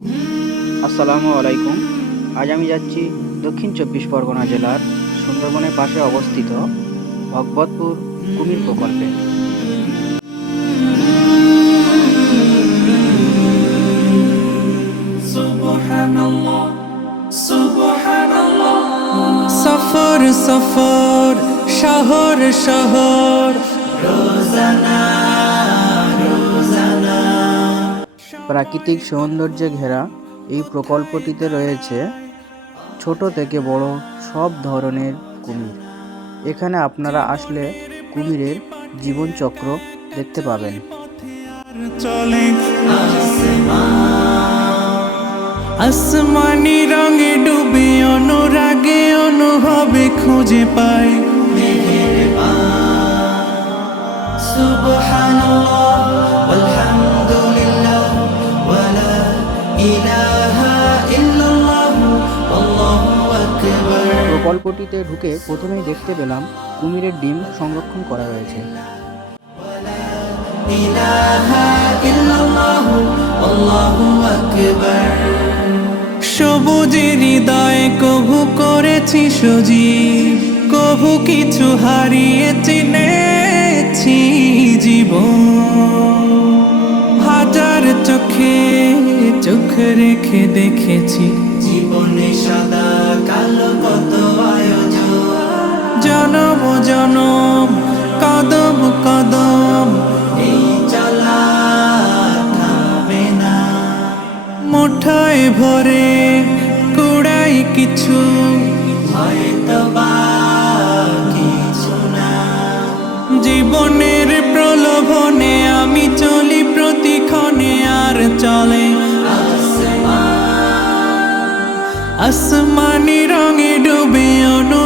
আসসালামু আলাইকুম। আজ আমি যাচ্ছি দক্ষিণ চব্বিশ পরগনা জেলার সুন্দরবনের পাশে অবস্থিত ভগবতপুর কুমির প্রকল্পে। সফর সফর শহর শহর রোজানা রোজানা। প্রাকৃতিক সৌন্দর্যে ঘেরা এই প্রকল্পটিতে রয়েছে ছোট থেকে বড় সব ধরনের কুমির। এখানে আপনারা আসলে কুমিরের জীবনচক্র দেখতে পাবেন। চলে আসমানি রঙে ডুবে অনুরাগে অনুভবে খুঁজে পাই সুবহানাল্লাহ আলহামদুলিল্লাহ ওয়ালা ইলাহা ইল্লাল্লাহ আল্লাহু আকবার। প্রকল্পটিতে ঢুকে প্রথমেই দেখতে পেলাম কুমিরের ডিম সংরক্ষণ করা হয়েছে। সবুজের হৃদয়ে কভু করেছি সজীব, কভু কিছু হারিয়ে চিনেছি জীবন। হাজার চোখে চোখ রেখে দেখেছি জীবনে সাদা কালো কত আয়োজন। জনম জনম কদম কদম এই চলা থামবে না। মুঠোয় ভরে কুড়াই কিছু হয়তো বা কিছু না। জীবনের প্রলোভনে আমি চলি প্রতিক্ষণে আর চলে আসমানি রঙে ডুবে অনু